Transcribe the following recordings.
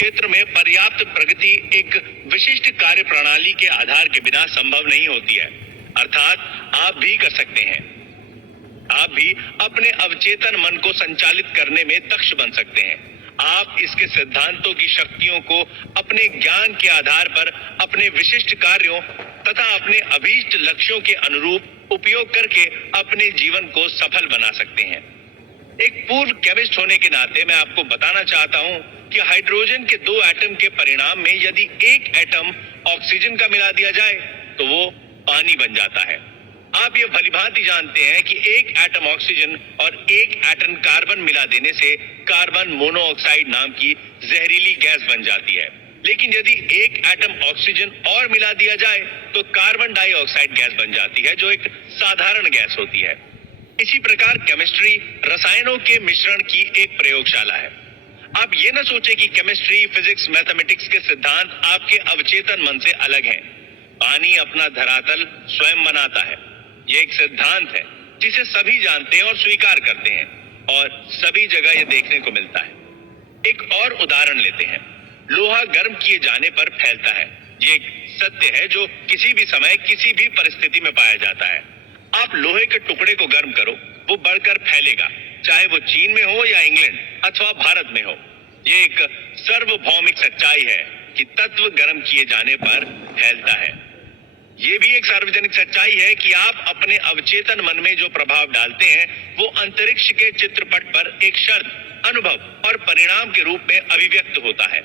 क्षेत्र में पर्याप्त प्रगति एक विशिष्ट कार्य प्रणाली के आधार के बिना संभव नहीं होती है। अर्थात आप भी कर सकते हैं। आप भी अपने अवचेतन मन को संचालित करने में दक्ष बन सकते हैं। आप इसके सिद्धांतों की शक्तियों को अपने ज्ञान के आधार पर अपने विशिष्ट कार्यों तथा अपने अभीष्ट लक्ष्यों के अनुरूप उपयोग करके अपने जीवन को सफल बना सकते हैं। एक पूर्व केमिस्ट होने के नाते मैं आपको बताना चाहता हूं कि हाइड्रोजन के 2 एटम के परिणाम में यदि एक एटम ऑक्सीजन का मिला दिया जाए तो वो पानी बन जाता है। आप ये भलीभांति जानते हैं कि एक एटम ऑक्सीजन और एक एटम कार्बन मिला देने से कार्बन मोनोऑक्साइड नाम की जहरीली गैस बन जाती है। लेकिन यदि एक एटम ऑक्सीजन और मिला दिया जाए तो कार्बन डाइऑक्साइड गैस बन जाती है, जो एक साधारण गैस होती है। इसी प्रकार केमिस्ट्री रसायनों के मिश्रण की एक प्रयोगशाला है। आप ये न सोचे कि केमिस्ट्री, फिजिक्स, मैथमेटिक्स के सिद्धांत आपके अवचेतन मन से अलग हैं। पानी अपना धरातल स्वयं बनाता है। ये एक सिद्धांत है जिसे सभी जानते हैं और स्वीकार करते हैं, और सभी जगह ये देखने को मिलता है। एक और उदाहरण लेते हैं। लोहा गर्म किए जाने पर फैलता है। ये एक सत्य है जो किसी भी समय किसी भी परिस्थिति में पाया जाता है। आप लोहे के टुकड़े को गर्म करो, वो बढ़कर फैलेगा, चाहे वो चीन में हो या इंग्लैंड अथवा भारत में हो। ये एक सार्वभौमिक सच्चाई है कि तत्व गर्म किए जाने पर फैलता है। ये भी एक सार्वजनिक सच्चाई है कि आप अपने अवचेतन मन में जो प्रभाव डालते हैं वो अंतरिक्ष के चित्रपट पर एक शर्त, अनुभव और परिणाम के रूप में अभिव्यक्त होता है।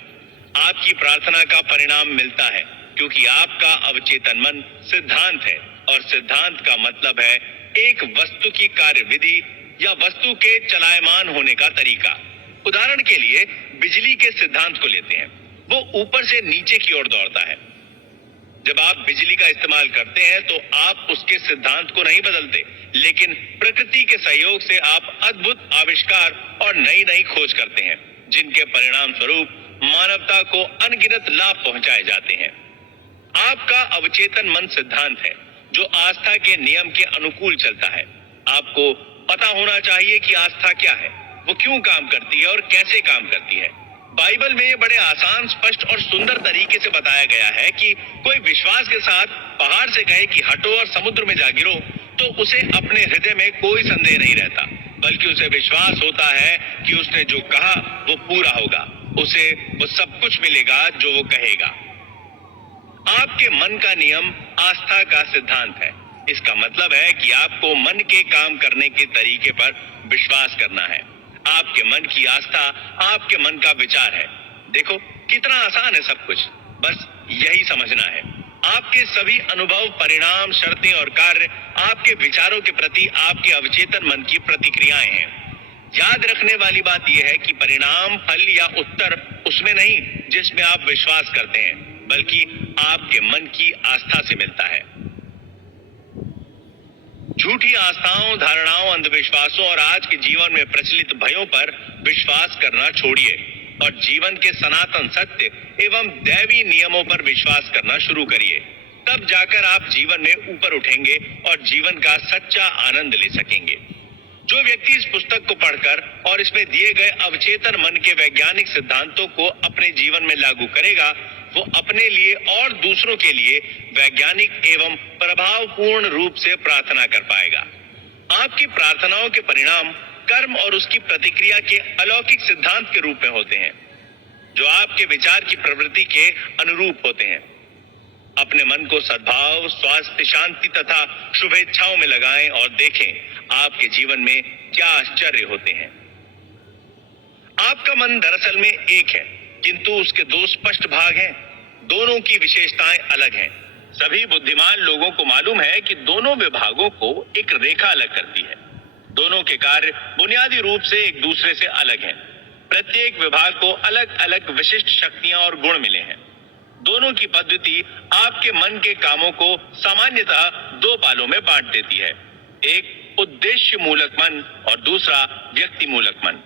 आपकी प्रार्थना का परिणाम मिलता है क्योंकि आपका अवचेतन मन सिद्धांत है, और सिद्धांत का मतलब है एक वस्तु की कार्यविधि या वस्तु के चलायमान होने का तरीका। उदाहरण के लिए बिजली के सिद्धांत को लेते हैं। वो ऊपर से नीचे की ओर दौड़ता है। जब आप बिजली का इस्तेमाल करते हैं तो आप उसके सिद्धांत को नहीं बदलते, लेकिन प्रकृति के सहयोग से आप अद्भुत आविष्कार और नई नई खोज करते हैं, जिनके परिणाम स्वरूप मानवता को अनगिनत लाभ पहुंचाए जाते हैं। आपका अवचेतन मन सिद्धांत है जो आस्था के नियम के अनुकूल चलता है। आपको पता होना चाहिए कि आस्था क्या है, वो क्यों काम करती है और कैसे काम करती है। बाइबल में ये बड़े आसान, स्पष्ट और सुंदर तरीके से बताया गया है कि कोई विश्वास के साथ पहाड़ से कहे कि हटो और समुद्र में जा गिरो, तो उसे अपने हृदय में कोई संदेह नहीं रहता, बल्कि उसे विश्वास होता है कि उसने जो कहा वो पूरा होगा, उसे वो सब कुछ मिलेगा जो वो कहेगा। आपके मन का नियम आस्था का सिद्धांत है। इसका मतलब है कि आपको मन के काम करने के तरीके पर विश्वास करना है। आपके मन की आस्था आपके मन का विचार है। देखो कितना आसान है सब कुछ, बस यही समझना है। आपके सभी अनुभव, परिणाम, शर्तें और कार्य आपके विचारों के प्रति आपके अवचेतन मन की प्रतिक्रियाएं हैं। याद रखने वाली बात यह है कि परिणाम, फल या उत्तर उसमें नहीं जिसमें आप विश्वास करते हैं, बल्कि आपके मन की आस्था से मिलता है। झूठी आस्थाओं, धारणाओं, अंधविश्वासों और आज के जीवन में प्रचलित भयों पर विश्वास करना छोड़िए और जीवन के सनातन सत्य एवं दैवी नियमों पर विश्वास करना शुरू करिए। तब जाकर आप जीवन में ऊपर उठेंगे और जीवन का सच्चा आनंद ले सकेंगे। जो व्यक्ति इस पुस्तक को पढ़कर और इसमें दिए गए अवचेतन मन के वैज्ञानिक सिद्धांतों को अपने जीवन में लागू करेगा, वो अपने लिए और दूसरों के लिए वैज्ञानिक एवं प्रभावपूर्ण रूप से प्रार्थना कर पाएगा। आपकी प्रार्थनाओं के परिणाम कर्म और उसकी प्रतिक्रिया के अलौकिक सिद्धांत के रूप में होते हैं, जो आपके विचार की प्रवृत्ति के अनुरूप होते हैं। अपने मन को सद्भाव, स्वास्थ्य, शांति तथा शुभेच्छाओं में लगाएं और देखें आपके जीवन में क्या आश्चर्य होते हैं। आपका मन दरअसल में एक है, किंतु उसके 2 स्पष्ट भाग हैं। दोनों की विशेषताएं अलग हैं। सभी बुद्धिमान लोगों को मालूम है कि दोनों विभागों को एक रेखा अलग करती है। दोनों के कार्य बुनियादी रूप से एक दूसरे से अलग हैं। प्रत्येक विभाग को अलग अलग विशिष्ट शक्तियां और गुण मिले हैं। दोनों की पद्धति आपके मन के कामों को सामान्यतः 2 पालों में बांट देती है। एक उद्देश्य मूलक मन और दूसरा व्यक्ति मूलक मन।